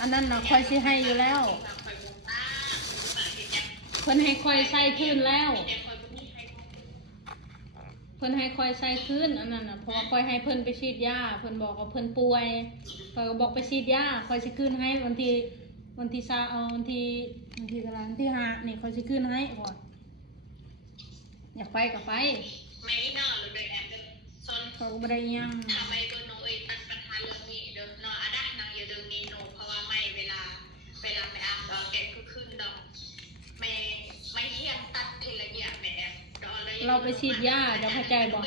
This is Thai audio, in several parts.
อันนั้นน่ะคอยสิให้อยู่แล้วเพิ่นให้คอยใส่คืนแล้วเพิ่นให้คอยใส่คืนอันนั้นน่ะเพราะว่าคอยให้เพิ่นไปฉีดยาเพิ่นบอกว่าเพิ่นป่วยคอยก็บอกไปฉีดยาคอยสิคืนให้วันที่ซาวันที่เท่าไหร่วันที่5นี่คอยสิคืนให้ก่อนอยากไปก็ไปไม่นอนเลยแอมจะซนคอยก็บ่ได้ยังทำไมเบอร์น้องเอ๋ยตัดปัญหาเรื่องนี้เด้อนอนอะได้นางอย่าเดินนี้โนเพราะว่าไม่เวลาไม่อ่านดอกแกก็ขึ้นดอกไม่เที่ยงตัดทีละอย่างแม่แอมดอกเลยเราไปฉีดยาจะเข้าใจบ่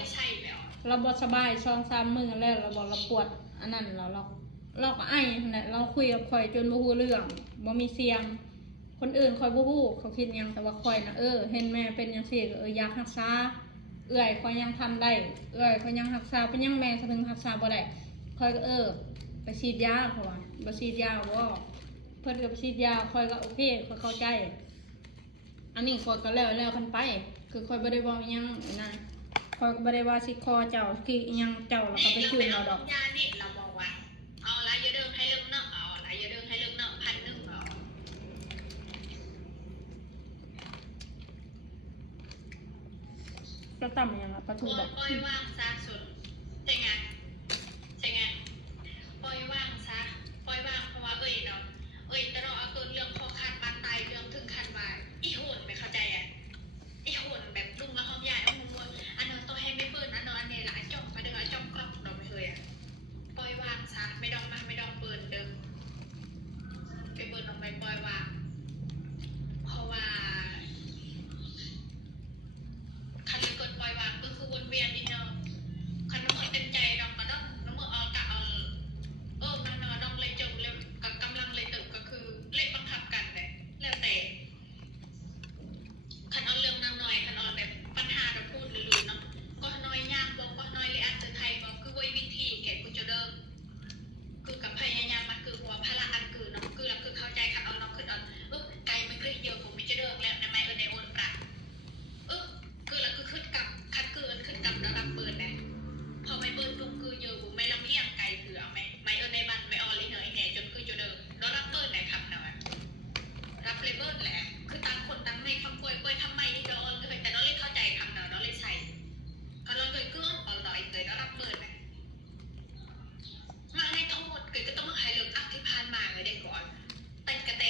เราบ่สบาย2-3 มื้อแล้วเราบอกเราปวดอันนั้นเราก็ไอนั่นแหละเราคุยกับข่อยจนบ่ฮู้เรื่องบ่มีเสียงคนอื่นข่อยบ่ฮู้เขาคิดหยังแต่ว่าข่อยน่ะเห็นแม่เป็นจังซี่ก็อยากรักษาเอื้อยข่อยยังทำได้เอื้อยข่อยยังรักษาเป็นยังแม่ถึงรักษาบ่ได้ข่อยก็ไปฉีดยาเขาว่าบ่ฉีดยาบ่เพิ่นก็ไปฉีดยาข่อยก็โอเคข่อยเข้าใจอันนี้ข่อยก็แล้วกันไปคือข่อยบ่ได้ว่าหยังนะข่อยก็บ่ได้ว่าสิคอเจ้าคือหยังเจ้าแล้วก็ไปคืนเราดอกยานี่เราบอกว่าเอาละอย่าเดินให้เรื่องน้ำเอาละอย่าเดินให้เรื่องน้ำ1,000เอาก็ต่ำยังปลาทูบอกปล่อยว่างซะสุดใช่ไงปล่อยว่างซะปล่อยว่างเพราะว่าเนาะแต่เราเอาเกินเรื่องคอขาดบาดตายเรื่องถึงขั้นว่าอีโหนไม่เข้าใจอ่ะอีโหนแบบลุงละห้องใหญ่เอาหัวอันนั้นตัวให้ไม่เบิ้ลอันนั้นอันนี้ละจ้องมาเด้อจ้องกล้องเราไม่เคยอ่ะปล่อยว่างซะไม่ต้องเบิ้ลเดิมไปเบิ้ลออกไปปล่อยว่างเพราะว่าคันเกิดปล่อยวางก็คือวนเวียนนิดเนาะคันน้ำมันเต็มใจดอกก็ต้องน้ำมันเอากะเอามันนอนดอกเลยจมเร็วกับกำลังเลยตึกก็คือเล่นบังคับกันแต่แล้วแต่คันเอาเรื่องนางหน่อยคันเอาแบบปัญหาเราพูดหรือเนาะก็น้อยยากบอกก็น้อยเลยอันเตอร์ไทยบอกคือวิธีแก่กูจะเดิมคือกับพยายามมันคือหัวพละอันคือเนาะคือเราคือเข้าใจคันเอาเราขึ้นเอาไกลมันคือเยอะผมไม่จะเดิมแล้วในไม่ในโอนปราคือเราคือขึ้นกับคัดเกินขึ้นกับระดับเบิร์นนะพอไม่เบิร์นลุงคือเยอะผมไม่ลำเอียงไกลคือเอาไม่ในบ้านไม่ออเลยเหนื่อยแน่จนคือจะเดิมแล้วรับเบิร์นนะครับนะรับเลเบิร์นแหละคือต่างคนต่างในคำกล้วยทำไมนี่เราเลยแต่เราเลยเข้าใจคำเราเลยใส่เขาเราเลยเกื้ออ่อนต่ออีกเลยแล้วรับเบิร์นนะมาให้ทั้งหมดก็ต้องมาให้เรื่องอักที่พานมาเลยได้ก่อนแต่กระแต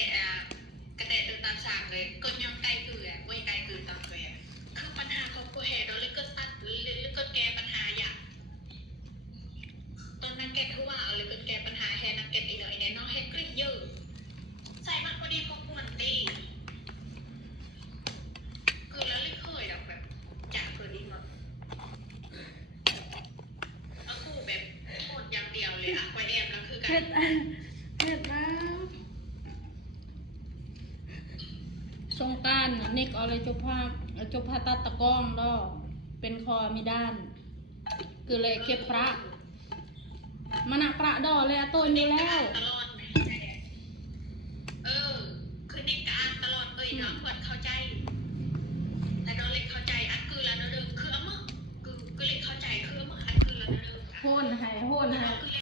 เดินตามสามเลยก็ยังไกลคือไว้ไกลคือตามเลยคือปัญหาของกูแห่เราเลยก็ตัดเลยก็แก้ปัญหาอย่างตอนนั้นแกคือว่าเอาเลยก็แก้ปัญหาแห่นักเก็ตอีกหน่อยเนี่ยน้องแห่กรีเยอะใส่มันพอดีพอควรดีคือแล้วเลยเคยแบบจากเคยดีมั้งแล้วกูแบบโคตรอย่างเดียวเลยอะไว้แอบแล้วคือกันเฮ็ดมาสงกรานต์นิกเอาเลยจบภาตัดตะก้องดอกเป็นคอมีด้านคือเลยเก็บพระมันอะพระดอกเลยอะตัวนี้แล้วตลอดคือนิกการตลอดน้องควรเข้าใจแต่น้องเล็กเข้าใจอันคือแล้วเดิมคือเอามาคือเล็กเข้าใจคือเอามาอันคือแล้วเดิมโหนให้